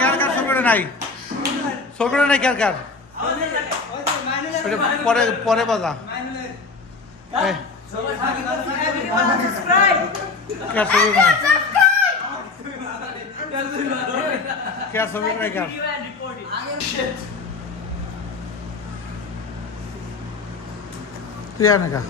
কার কার সরকারে নাই সরকারে নাই কার কার পরে পরে বাজা কার সরকারে নাই কার সরকারে নাই কার তুই আনে কা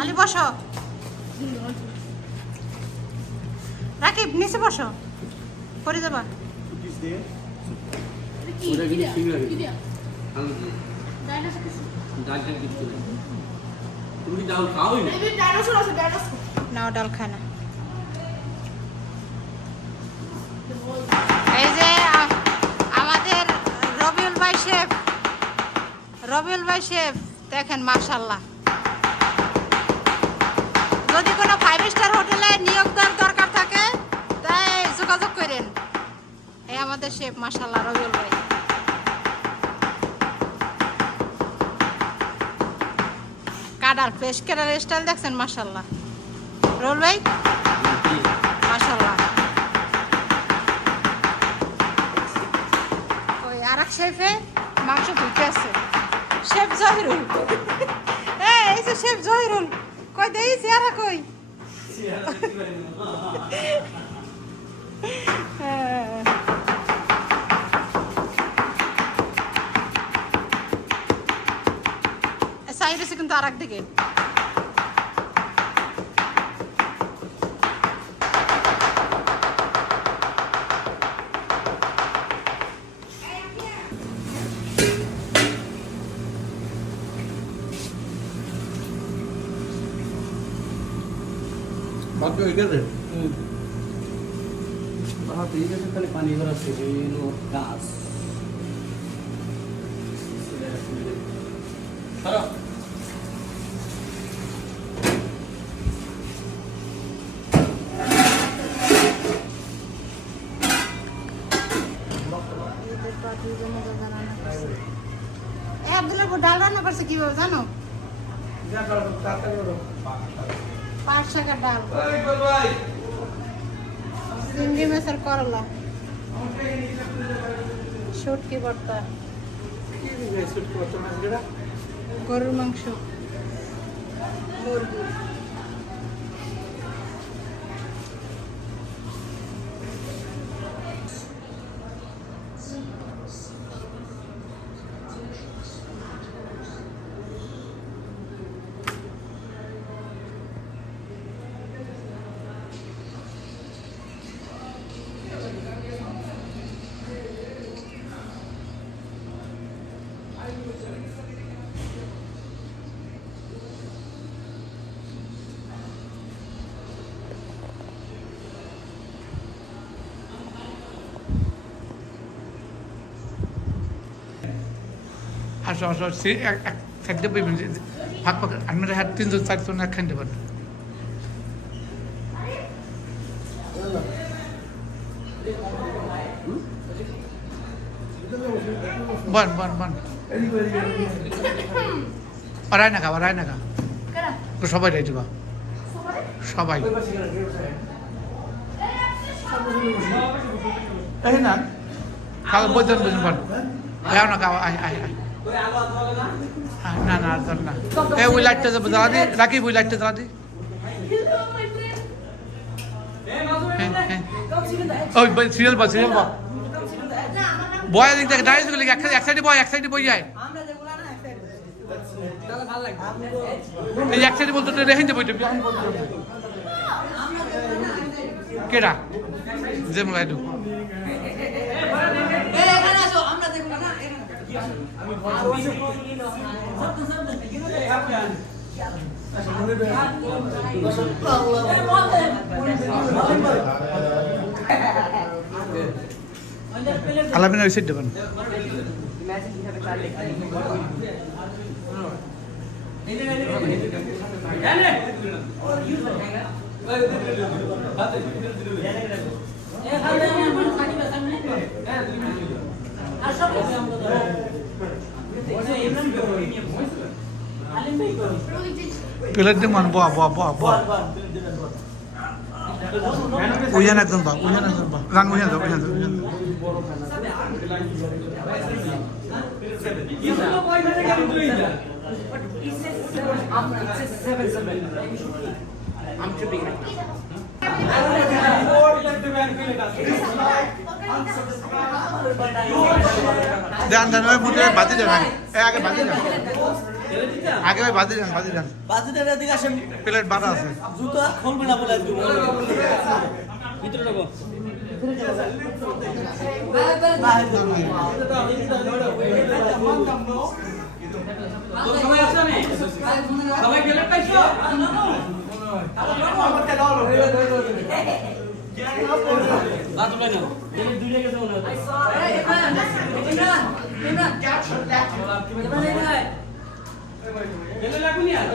আলি বসো রাকিব নিচে বসো পরে যাবা নাও ডাল খায় না এই যে আমাদের রবিউল ভাই শেফ দেখেন মাশাআল্লাহ যদি কোনো 5 স্টার হোটেলে নিয়োগ দেওয়ার দরকার থাকে তাই যোগাযোগ করেন এই আমাদের শেফ মাশাআল্লাহ রবিউল ভাই কাটার ফেস কাটার স্টাইল দেখছেন মাশাআল্লাহ রবিউল ভাই মাশাআল্লাহ ওই আরেক শেফে মাংস ভুকে আছে শেফ জহিরুল এই যে শেফ জহিরুল কই দেই চেহারা কই সাইডে কিন্তু আরেক দিকে বাকি হয়ে গেছে খালি পানি ভরা গাছ আব্দুল্লাহ ডাল রান্না করছে কিভাবে জানো পাঁচ শাকের ডাল চিংড়ি মাছের করলা শুটকি ভর্তা গরুর মাংস মুরগি আসো আসো সে এক সাইডে বইবেন ভাগ ভাগ আপনারা হাত 3 জন 4 জন একখান দেবেন বন বন বন আড়াই না তো সবাই রাইতে বা সবাই এই না খাওয়া বজন বজন বন আয় না খাওয়া আয় আয় আয় না না আর না এই ওই লাইটটা জ্বালা দি রাখি ওই লাইটটা জ্বালা দি ওই সিরিয়াল বা বয় দিক থেকে দাঁড়িয়ে গেলে এক সাইডে বই যায় এই এক সাইডে বলতে রেখে বইটা কেডা যে মোলাই দু আলামিনা রিসিট দেবেন প্লেট দিন মান বাহ বাহ বাহ বাহ উইয়ান একজন বা রান উইয়ান দাও I'm tripping right ধ্যান ধ্যান ওই মুঠে বাজি দেন আগে বাজি দেন আগে ভাই বাজি দেন বাজেটের দিকে আসেন প্লেট বাঁধা আছে জুতো খুলবে না বলে ভিতরে ঢোকো সবাই আছে আমি সবাই গেলে পাইছো বাতুলে নাও দুইটা গেছে মনে হয় গেলে লাগুনি আর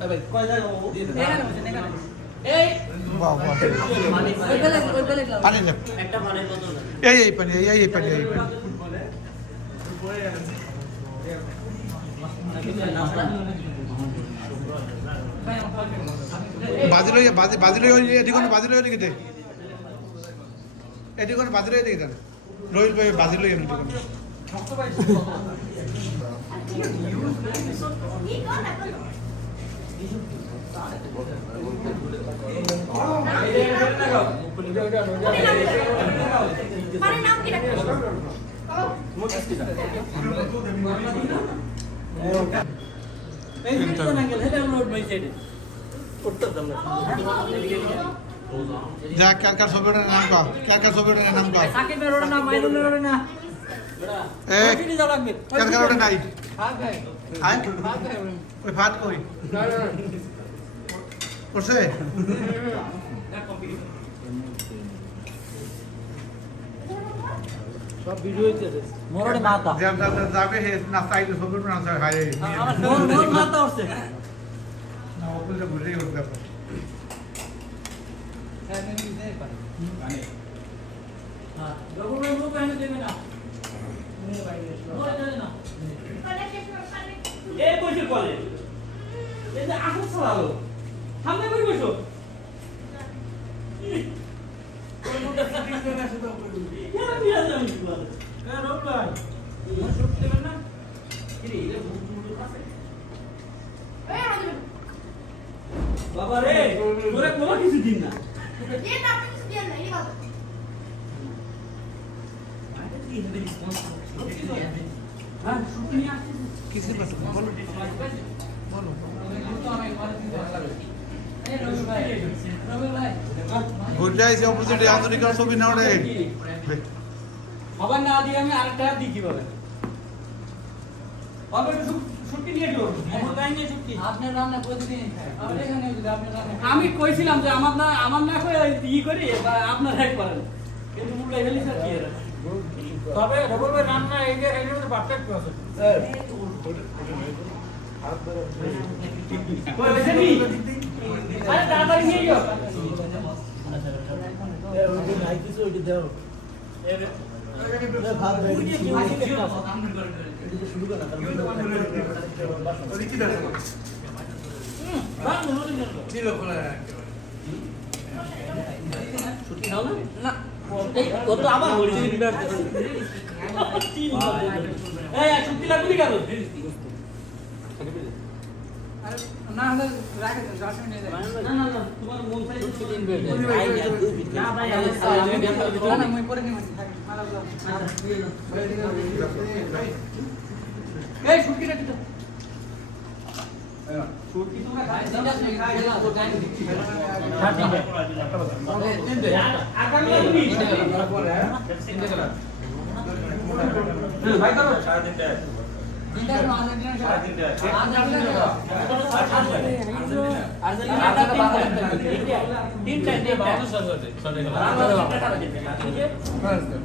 ভাই কয় জায়গা দিয়ে দেন এই বাহ বাহ পানি দেন একটা পানির বোতল এই পানি বাজিলো এদিকে বাজিলো এদিকে দে এদিকে বাজিলো এদিকে দেন রহিল ভাই বাজিলো এদিকে যা কার ছবিটার নাম কা কার ছবিটার নাম কা সাকিবের ওর নাম মাইনুলের ওর না এ কার ওটা নাই আয় ওই ভাত কই করছে সব ভিডিও হইতেছে মোরড়ে মাথা যাবে হে নাস্তা আইলে ছবিটা না খায় আমার মোর মাথা উঠছে না ওগুলো ভুলে গেল ব্যাপার বাবা রে তোরে কোনো কিছু দিন না কিসের কথা বলো বলো ঘুরলে আইসি অপোজিটে আন্তরিকার ছবি না ওরে আবার না দিয়ে আমি আরেকটা দিই কিভাবে আবার ছুটি নিয়ে যাও আমার তাই নিয়ে ছুটি আপনার রান্না প্রতিদিন আমরা এখানে আপনার রান্না আমি কইছিলাম যে আমার না করে ই করি বা আপনার এক করেন কিন্তু মুলাই ফেলি স্যার কি এর তবে ডবল ভাই রান্না এই যে এর মধ্যে পারফেক্ট আছে কই হইছে নি আরে তাড়াতাড়ি নিয়ে যাও ওই নাই কিছু ওই দাও ভাত দাও শুরু করা ছিল ছুটি নাও না ও তো আবার হইছে এই ছুটি লাগবে কেন না না রাখে দাও 10 মিনিট না না না তোমার মন চাই ছুটি দিন বের না ভাই আমি না মই পরে নিব এই ছুটি রাখি দাও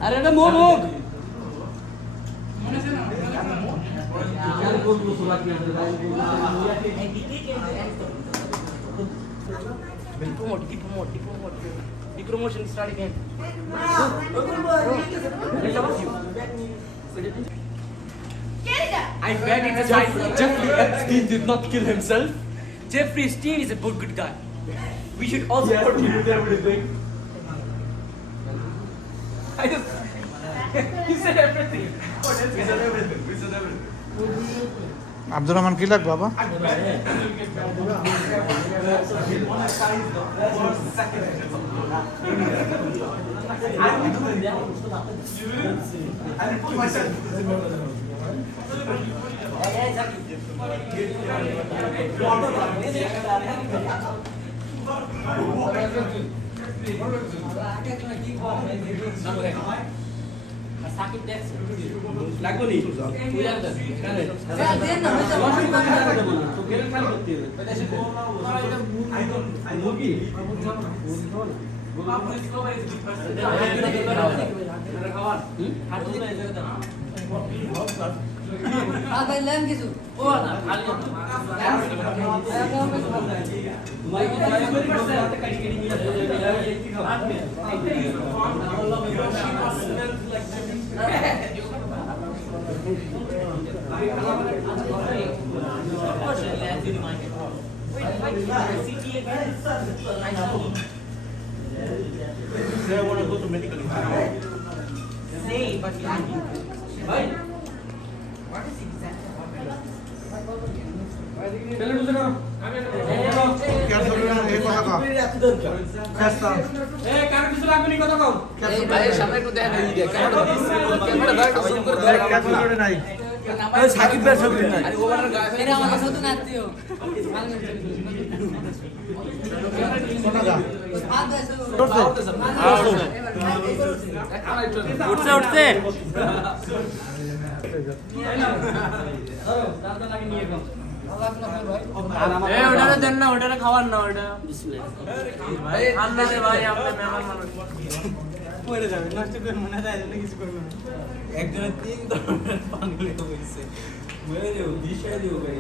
আরে এটা momo promotion start again. I bet it is Jeffrey Epstein did not kill himself. Jeffrey Epstein is a good guy. We should also continue there with everything. I just he said everything. We said everything. Abdur Rahman কি লাগবে বাবা? সাকিব দেখছে লাগবে নি তুই আর দেন দেন না তো গেল খালি করতে হবে মুরগি They want to go to medical institute. Say, but right? What is exactly? चलो दूसरा क्या बोल रहे हैं? एक बात का कैसा? ए कार किस लागবে নি কথা কও এই ভাই সামনে একটু দেখেন এই যে ক্যামেরা ধরে একটু জুম করে क्या बोल रहे नहीं? এই সাকিব ভাই ছবি নাই আরে ওভার গায়ে এটা আমার নতুন আত্মীয় कोना जा? উঠছে দাদা লাগে নিয়ে গো এ ওটারে দেন না ওটারে খাওয়ার না ওটা ভাই আল্লাহ রে ভাই আপনি মেহমান মানুষ পড়ে যাবে নষ্ট করে মনে যায় না কিছু করবে না একজনের 3 ধরনের পাগলি হইছে মরে যাও দিশা দিও ভাই